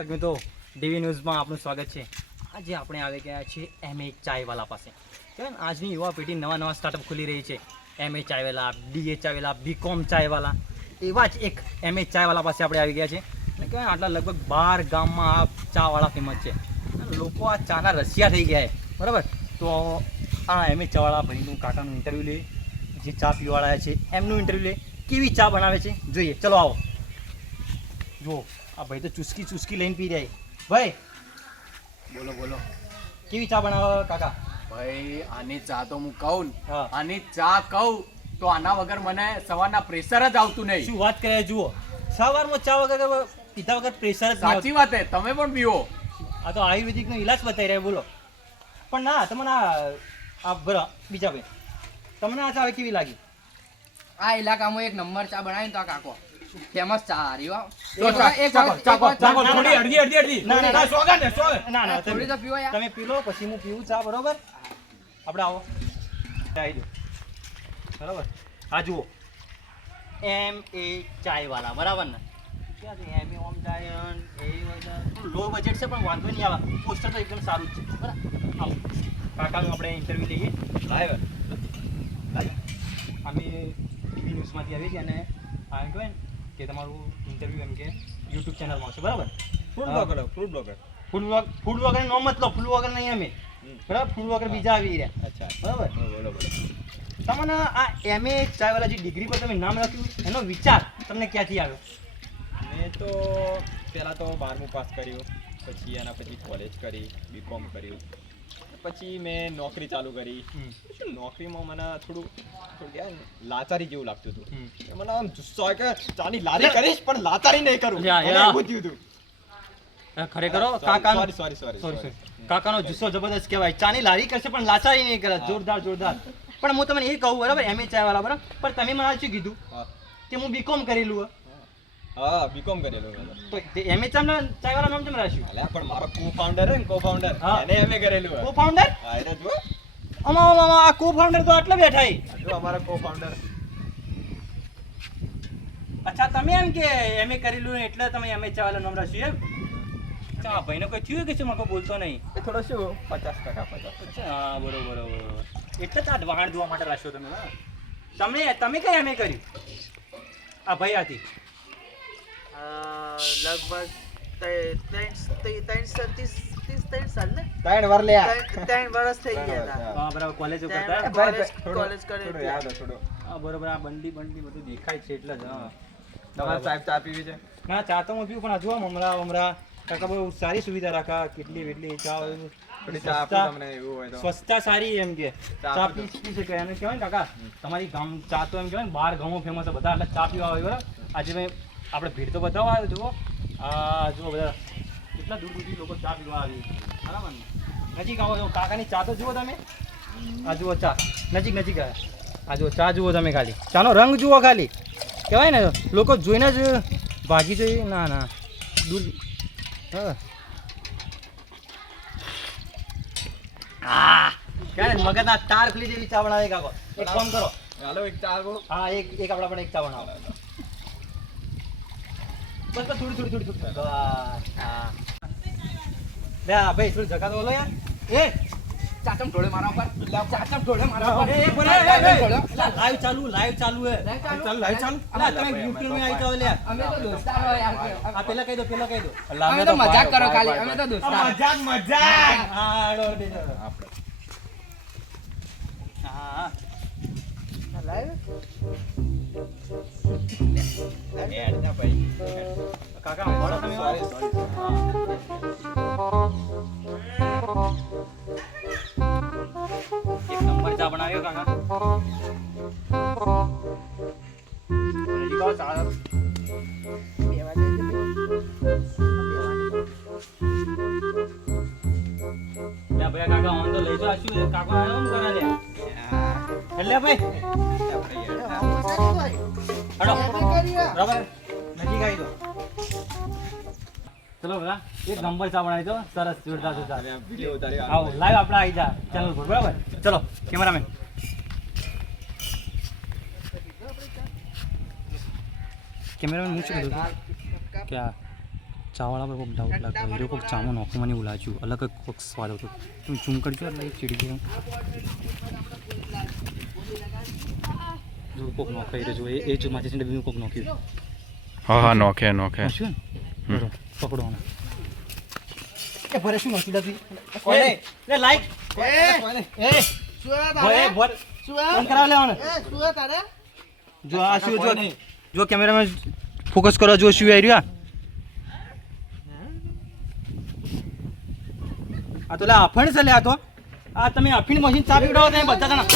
દર્શક મિત્રો, ડીવી ન્યૂઝમાં આપનું સ્વાગત છે. આજે આપણે આવી ગયા છીએ એમ એ ચાયવાલા પાસે. કહેવાય આજની યુવા પેઢી નવા નવા સ્ટાર્ટઅપ ખુલી રહી છે. એમ એ ચાયવાલા ડીએ ચાયવાલા બીકોમ ચાયવાલા, એવા જ એક એમ એ ચાયવાલા પાસે આપણે આવી ગયા છે અને કહેવાય આટલા લગભગ બાર ગામમાં આ ચાવાળા ફેમસ છે. લોકો આ ચાના રસિયા થઈ ગયા છે. બરાબર? તો આ એમ એ ચાવાળા ભાઈનું કાકાનું ઇન્ટરવ્યૂ લઈએ. જે ચા પીવાળા છે, એમનું ઇન્ટરવ્યૂ લઈએ. કેવી ચા બનાવે છે? જોઈએ. ચલો આવો. જુઓ. આ ભાઈ તો ચુસ્કી ચુસ્કી લઈને પી જાય ભાઈ બોલો બોલો. કેવી ચા બનાવો કાકા? ભાઈ આની ચા તો હું કહું આની ચા કહું તો આના વગર મને સવારના પ્રેશર જ આવતું નહીં. શું વાત કરે જુઓ. સવારમાં ચા વગર પીધા વગર પ્રેશર જ સાચી વાત છે. તમે પણ પીવો આ તો આયુર્વેદિકનો ઈલાજ બતાવી રહ્યા બોલો. પણ ના તમને આ આ બરા બીજા ભાઈ. તમને આ ચા કેવી લાગી? આ ઇલાકામાં એક નંબર ચા બનાવીને તો આ કાકો. ફેમસ ચા હારી હો તો એક ચા- વાર- એક ચાખો, વાર- ચાખો, એક વાર ચાખો, ના, ના, થોડી. અડધી અડધી અડધી. ના, ના, ના. સોગંદ હે, ના ના થોડી તો તમે પીવો યાર. તમે પી લો પછી હું પીવું ચા બરોબર? આપણે આવો. આવી દો. બરાબર? આ જુઓ. એમ એ ચાયવાલા બરાબર ને? એમ એ ઓમ જાયન એ લો બજેટ છે પણ વાંધો નહીં આવે. પોસ્ટર તો એકદમ સારું જ છે. બરાબર? આવો. કાકાનું આપણે ઇન્ટરવ્યૂ લઈએ. લાઈવ અમે ટીવી ન્યૂઝમાંથી આવીએ છીએ અને આ કહેવાય કે તમારું ઇન્ટરવ્યૂ એમ કે યુટ્યુબ ચેનલમાં આવશે બરાબર? Food. Blogger food blogger food blog food વગર નો મતલબ ફૂડ વગર નહીં અમે. બરાબર? ફૂડ વગર બીજા આવી રહ્યા. અચ્છા બરાબર? બરાબર તમને આ એમએ ચાયવાલા જે ડિગ્રી પર તમે નામ રાખ્યું? એનો વિચાર તમને ક્યાંથી આવ્યો? મેં તો પહેલાં તો બારમું પાસ કર્યું પછી એના પછી કોલેજ કરી બીકોમ કર્યું. પછી મેં નોકરી ચાલુ કરી. શું નોકરીમાં મને થોડું લાચારી જેવું લાગતું હતું. મને આમ જુસ્સો આવે કે ચાની લારી કરીશ પણ લાચારી નહીં કરું. એવું થયું હતું. ખરેખર કાકા સોરી સોરી સોરી કાકાનો જુસ્સો જબરદસ્ત કહેવાય. ચાની લારી કરશે પણ લાચારી નહીં કરે. જોરદાર જોરદાર. પણ હું તમને એ કહું બરાબર? એમ એ ચાય વાળા બરાબર? પણ તમે મને શું કીધું? કે હું બીકોમ કરેલું હે. બીકોમ કરેલું તો એમ એ ચાય વાળા નામ કેમ રાખ્યું? પણ મારો કો ફાઉન્ડર હે કો ફાઉન્ડર. એને એમે કરેલું. કો ફાઉન્ડર હા એને જુઓ. અમા અમા આ કો ફાઉન્ડર તો આટલે બેઠા છે. જો અમારા કો ફાઉન્ડર અચ્છા તમે એમ કે એમએ કરેલું ને એટલે તમે એમએ ચાવાલો નંબર રાખ્યું એમ? ચા ભાઈને કોઈ થયું કે શું? મને બોલતો નહીં. એ થોડો શું પચાસ ટકા પચાસ હા બરોબર બરોબર એટલે તો આ વાહણ જોવા માટે રાખ્યો તમે હા. તમે તમે કઈ એમએ કર્યું? આ ભાઈ હતી લગભગ ત્રણ ત્રીસ ત્રણ સાલ ને? ત્રણ વાર લે ત્રણ વર્ષ થઈ ગયા હતા. હા. બરાબર કોલેજ કરતા કોલેજ કોલેજ કરી થોડું યાદ થોડો. હા બરોબર આ બંડી બંડી બધું દેખાય છે એટલે જ હા. તમારે સાહેબ ચા પીવી છે? ના ચા તો હું પીવું પણ હજુ મમરા મમરા. કાકા બહુ સારી સુવિધા રાખા કેટલી વેટલી ચા સ્વચ્છતા- હોય સ્વચ્છતા સારી એમ કે. ચા પી પી શકે અને કહેવાય ને કાકા? તમારી ગામ ચા તો એમ કહેવાય ને બાર ગામો ફેમસ છે બધા એટલે ચા પીવા આવે બરાબર? આજે મેં આપણે ભીડ તો બતાવો આવ્યો જુઓ. આ જુઓ બધા. કેટલા દૂર દૂરથી લોકો ચા પીવા આવે બરાબર નજીક આવો કાકાની ચા તો જુઓ તમે. આ જુઓ ચા. નજીક નજીક આવ્યા આ જુઓ ચા જુઓ તમે ખાલી. ચાનો રંગ જુઓ ખાલી. કહેવાય ને લોકો જોઈને જ ભાગી જોઈએ ના ના. દૂર. મગજના તાર ખુલી જેવી ચા બનાવે કાકો? એક કામ કરો. હાલો એક ચા હા એક એક આપણા પણ એક ચા બનાવો. બસ બસ થોડી થોડી થોડી થોડી. બસ. હા લે આ ભાઈ શું જગા તો યાર એ ચાચમ ઢોળે મારા ઉપર ચાચમ ઢોળે મારા ઉપર એ, બોલે, લાઈવ ચાલુ લાઈવ ચાલુ હે ચાલુ? લાઈવ ચાલુ લા, તમે યુટ્યુબમાં આવી જાઓ લે અમે તો દોસ્તાર હોય યાર આ પેલા કહી દો પેલા કહી દો અમે તો મજાક કરો ખાલી અમે તો દોસ્તાર મજાક મજાક હા. આપણે હા ભાઈ કાકા તમે સોરી સોરી એક નંબર ચા બનાવ્યો કાકા. કાકા ઓન તો લઈ જો આશું કાકો આયો કરે લે એટલે ભાઈ. આવું સારું હોય. હડો. એમ કરી આ. બરાબર. નજીક આવી દો ચલો બધા એક નંબર ચા બનાવી દો. સરસ જોરદાર જોરદાર. આવો લાઈવ આપણે આવી જા ચેનલ પર બરાબર? ચલો કેમેરામેન કેમેરામેન હું શું કીધું કે આ ચાવાળા પર કોઈક ડાઉટ લાગતો હીરો કોઈક ચામો નોખું મને એવું લાગ્યું. અલગ જ કોઈક સ્વાદ હતો. તમે ઝૂમ કરજો એટલે એક ચીડી ગયો. જો કોઈક નોખાઈ રહ્યો એ એ જ માથે છે બીજું કોઈક નોખ્યું. હા હા નોખે નોખે. શું ને? બરો પકડો એ ભરે શું નથી લાગતી લે લાઈક. એ શું હે તારે? ભર. શું હે? ફોન કરાવ લેવાનો. એ, શું હે તારે? જો આ શું જો જો કેમેરામાં ફોકસ કરો જો શું આવી રહ્યો આ તો લે આફણ છે લે આ તો. આ તમે અફીણ મશીન ચા પીવડાવો તમે બધા જણા